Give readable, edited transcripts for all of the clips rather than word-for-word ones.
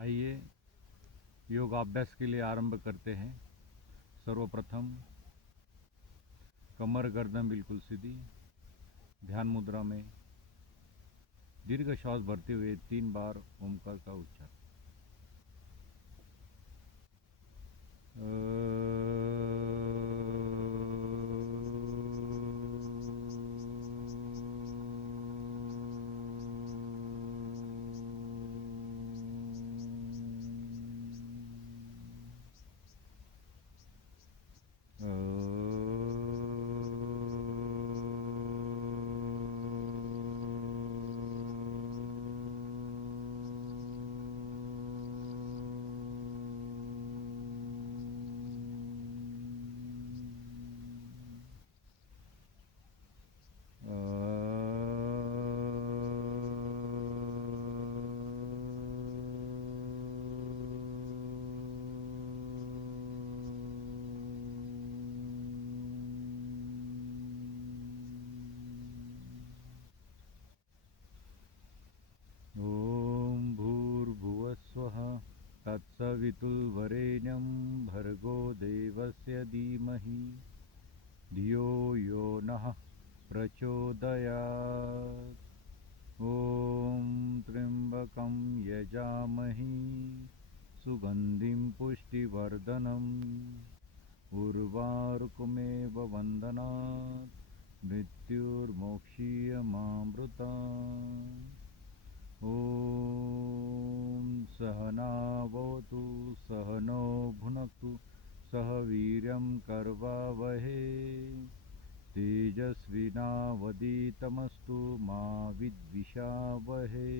आइए योगाभ्यास के लिए आरंभ करते हैं। सर्वप्रथम कमर गर्दन बिल्कुल सीधी, ध्यान मुद्रा में दीर्घ श्वास भरते हुए 3 बार ओमकार का उच्चारण। ॐ भूर्भुवस्वः तत्सवितुर्वरेण्यं भर्गो देवस्य धीमहि धियो यो नः प्रचोदयात्। ॐ त्र्यम्बकं यजामहि सुगन्धिं पुष्टिवर्धनम् उर्वारुकमेव वन्दनात् मृत्युर्मोक्षीयमामृतात्। ॐ सहनावतु सहनो भुनक्तु सह वीर्यं करवावहै तेजस्विनावधीतमस्तु मा विद्विषावहै।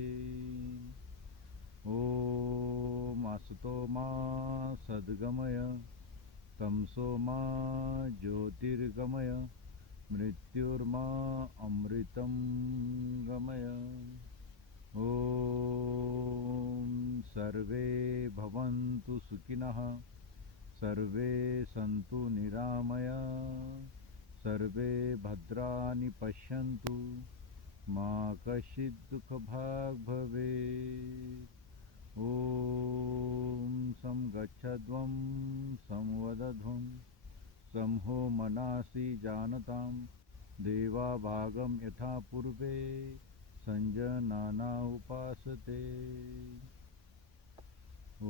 ॐ असतो मा सद्गमय तमसो मा ज्योतिर्गमय मृत्युर्मा अमृतं गमय। ॐ सर्वे भवन्तु सुखिनः सर्वे सन्तु निरामयाः सर्वे भद्राणि पश्यन्तु मा कश्चित् दुःखभाग् भवेत्। ॐ सं गच्छध्वं संवदध्वं संहो मनासि जानतां देवाभागं यथा पूर्वे संजनाना उपासते। ॐ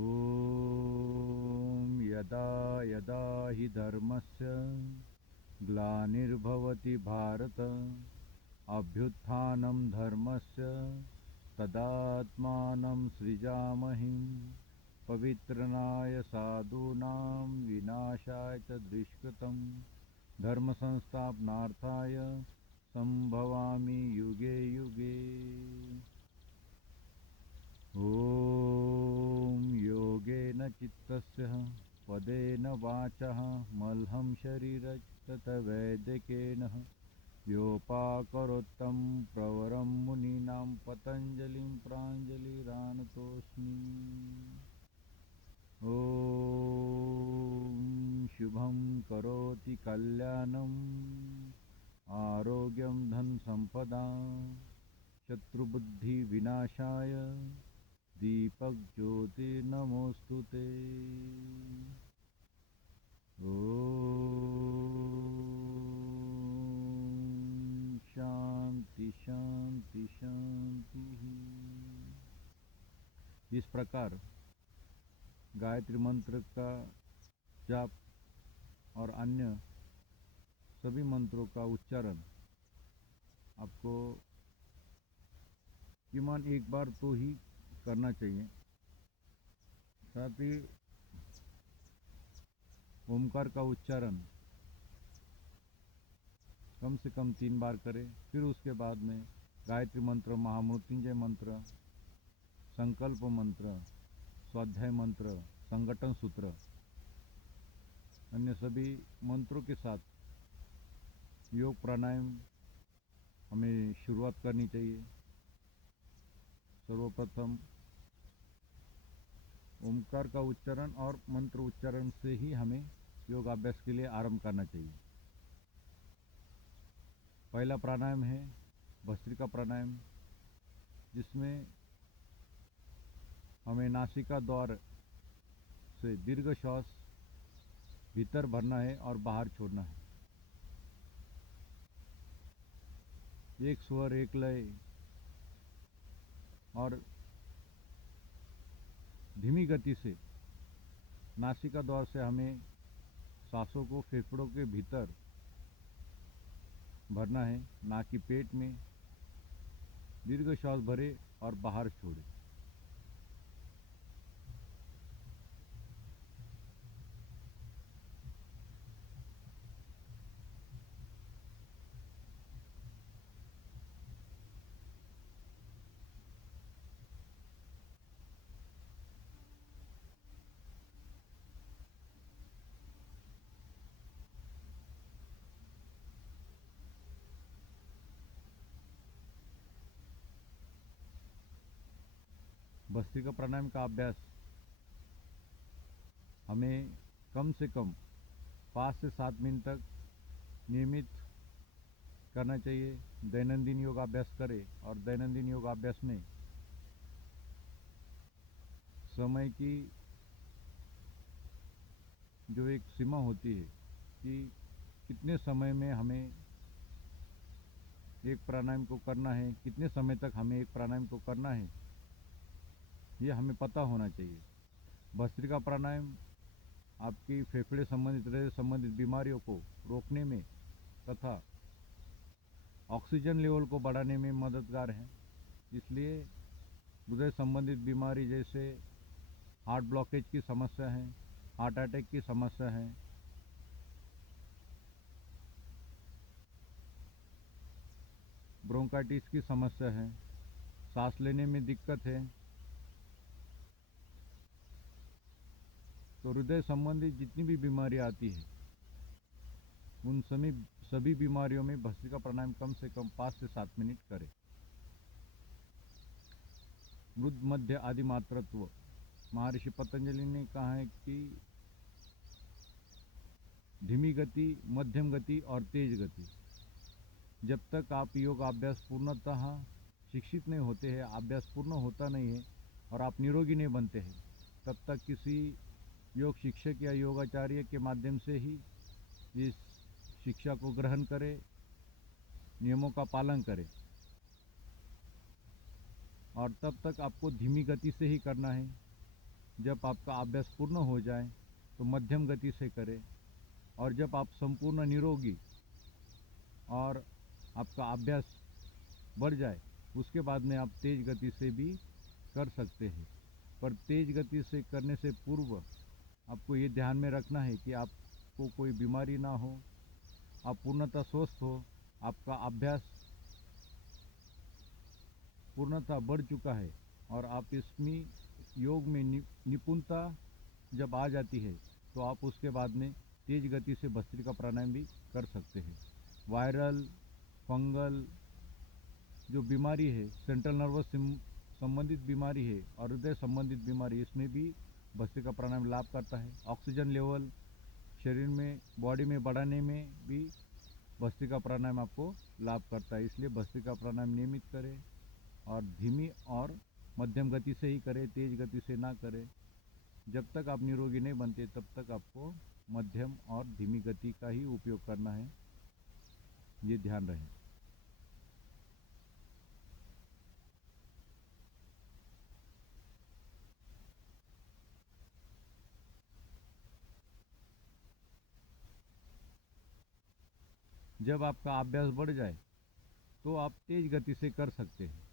यदा यदा हि धर्मस्य ग्लानिर्भवति भारत अभ्युत्थानं धर्मस्य तदात्मानं सृजामहि पवित्रनाय साधूनां विनाशाय च दुष्कृतं धर्म संस्थापनार्थाय संभवामि युगे युगे। ॐ योगेन चित्तस्य पदेन वाचः मह्यं शरीरस्य वैद्यकेन योपाकरोत्तं प्रवरं मुनीनां पतञ्जलिं प्राञ्जलिरानतोऽस्मि। ॐ शुभं करोति कल्याणम् आरोग्यं धनसम्पदा शत्रुबुद्धिविनाशाय दीपज्योतिर्नमोऽस्तुते। ॐ शांति शांति शांति। इस प्रकार गायत्री मंत्र का जाप और अन्य सभी मंत्रों का उच्चारण आपको ईमान एक बार तो ही करना चाहिए। साथ ही ओमकार का उच्चारण कम से कम 3 बार करें। फिर उसके बाद में गायत्री मंत्र, महामृत्युंजय मंत्र, संकल्प मंत्र, स्वाध्याय मंत्र, संगठन सूत्र, अन्य सभी मंत्रों के साथ योग प्राणायाम हमें शुरुआत करनी चाहिए। सर्वप्रथम ओमकार का उच्चारण और मंत्र उच्चारण से ही हमें योगाभ्यास के लिए आरंभ करना चाहिए। पहला प्राणायाम है भस्त्रिका प्राणायाम, जिसमें हमें नासिका द्वार से दीर्घ श्वास भीतर भरना है और बाहर छोड़ना है। एक स्वर, एक लय और धीमी गति से नासिका द्वार से हमें सांसों को फेफड़ों के भीतर भरना है, ना कि पेट में। दीर्घ श्वास भरे और बाहर छोड़े। भस्त्रिका प्राणायाम का अभ्यास हमें कम से कम 5 से 7 मिनट तक नियमित करना चाहिए। दैनंदिन योगाभ्यास करें और दैनंदिन योगाभ्यास में समय की जो एक सीमा होती है कि कितने समय में हमें एक प्राणायाम को करना है, कितने समय तक हमें एक प्राणायाम को करना है, ये हमें पता होना चाहिए। भस्त्रिका प्राणायाम आपकी फेफड़े संबंधित, हृदय संबंधित बीमारियों को रोकने में तथा ऑक्सीजन लेवल को बढ़ाने में मददगार है। इसलिए हृदय संबंधित बीमारी जैसे हार्ट ब्लॉकेज की समस्या है, हार्ट अटैक की समस्या है, ब्रोंकाइटिस की समस्या है, सांस लेने में दिक्कत है, तो हृदय संबंधित जितनी भी बीमारी आती है उन सभी बीमारियों में भस्त्रिका प्राणायाम कम से कम 5 से 7 मिनट करें। मृद मध्य आदि मात्रत्व महर्षि पतंजलि ने कहा है कि धीमी गति, मध्यम गति और तेज गति। जब तक आप योगाभ्यास पूर्णतः शिक्षित नहीं होते हैं, अभ्यास पूर्ण होता नहीं है और आप निरोगी नहीं बनते हैं, तब तक किसी योग शिक्षक या योगाचार्य के माध्यम से ही इस शिक्षा को ग्रहण करें, नियमों का पालन करें। और तब तक आपको धीमी गति से ही करना है। जब आपका अभ्यास पूर्ण हो जाए तो मध्यम गति से करें, और जब आप संपूर्ण निरोगी और आपका अभ्यास बढ़ जाए उसके बाद में आप तेज गति से भी कर सकते हैं। पर तेज गति से करने से पूर्व आपको ये ध्यान में रखना है कि आपको कोई बीमारी ना हो, आप पूर्णतः स्वस्थ हो, आपका अभ्यास पूर्णतः बढ़ चुका है और आप इसमें योग में निपुणता जब आ जाती है तो आप उसके बाद में तेज गति से भस्त्रिका प्राणायाम भी कर सकते हैं। वायरल, फंगल जो बीमारी है, सेंट्रल नर्वस संबंधित बीमारी है और हृदय संबंधित बीमारी, इसमें भी भस्त्रिका प्राणायाम लाभ करता है। ऑक्सीजन लेवल शरीर में, बॉडी में बढ़ाने में भी भस्त्रिका प्राणायाम आपको लाभ करता है। इसलिए भस्त्रिका प्राणायाम नियमित करें और धीमी और मध्यम गति से ही करें, तेज गति से ना करें। जब तक आप निरोगी नहीं बनते तब तक आपको मध्यम और धीमी गति का ही उपयोग करना है, ये ध्यान रहे। जब आपका अभ्यास बढ़ जाए तो आप तेज गति से कर सकते हैं।